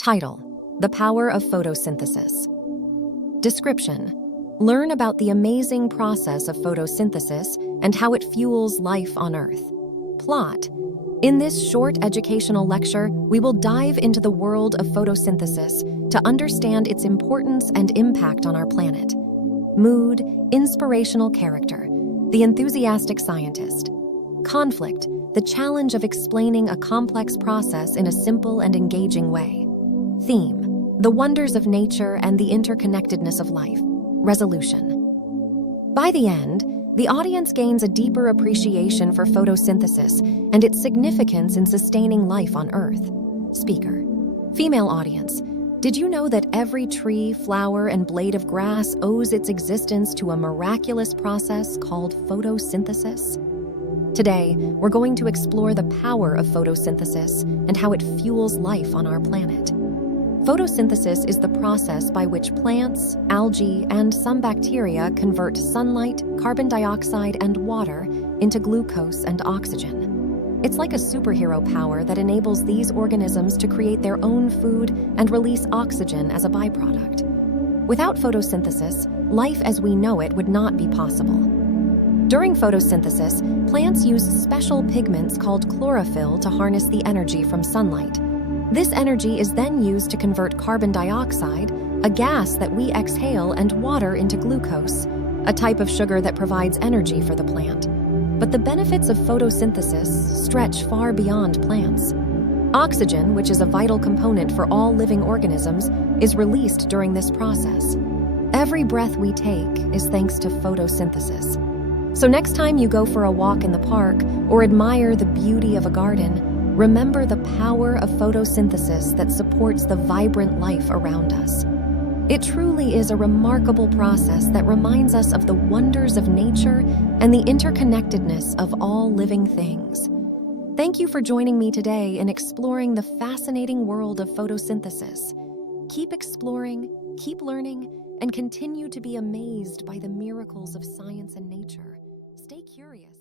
Title: The Power of Photosynthesis. Description: Learn about the amazing process of photosynthesis and how it fuels life on Earth. Plot: In this short educational lecture, we will dive into the world of photosynthesis to understand its importance and impact on our planet. Mood: Inspirational character, the enthusiastic scientist. Conflict: The challenge of explaining a complex process in a simple and engaging way. Theme: The wonders of nature and the interconnectedness of life. Resolution: By the end, the audience gains a deeper appreciation for photosynthesis and its significance in sustaining life on Earth. Speaker: Female audience, did you know that every tree, flower, and blade of grass owes its existence to a miraculous process called photosynthesis? Today, we're going to explore the power of photosynthesis and how it fuels life on our planet. Photosynthesis is the process by which plants, algae, and some bacteria convert sunlight, carbon dioxide, and water into glucose and oxygen. It's like a superhero power that enables these organisms to create their own food and release oxygen as a byproduct. Without photosynthesis, life as we know it would not be possible. During photosynthesis, plants use special pigments called chlorophyll to harness the energy from sunlight. This energy is then used to convert carbon dioxide, a gas that we exhale, and water into glucose, a type of sugar that provides energy for the plant. But the benefits of photosynthesis stretch far beyond plants. Oxygen, which is a vital component for all living organisms, is released during this process. Every breath we take is thanks to photosynthesis. So next time you go for a walk in the park or admire the beauty of a garden, remember the power of photosynthesis that supports the vibrant life around us. It truly is a remarkable process that reminds us of the wonders of nature and the interconnectedness of all living things. Thank you for joining me today in exploring the fascinating world of photosynthesis. Keep exploring, keep learning, and continue to be amazed by the miracles of science and nature. Stay curious.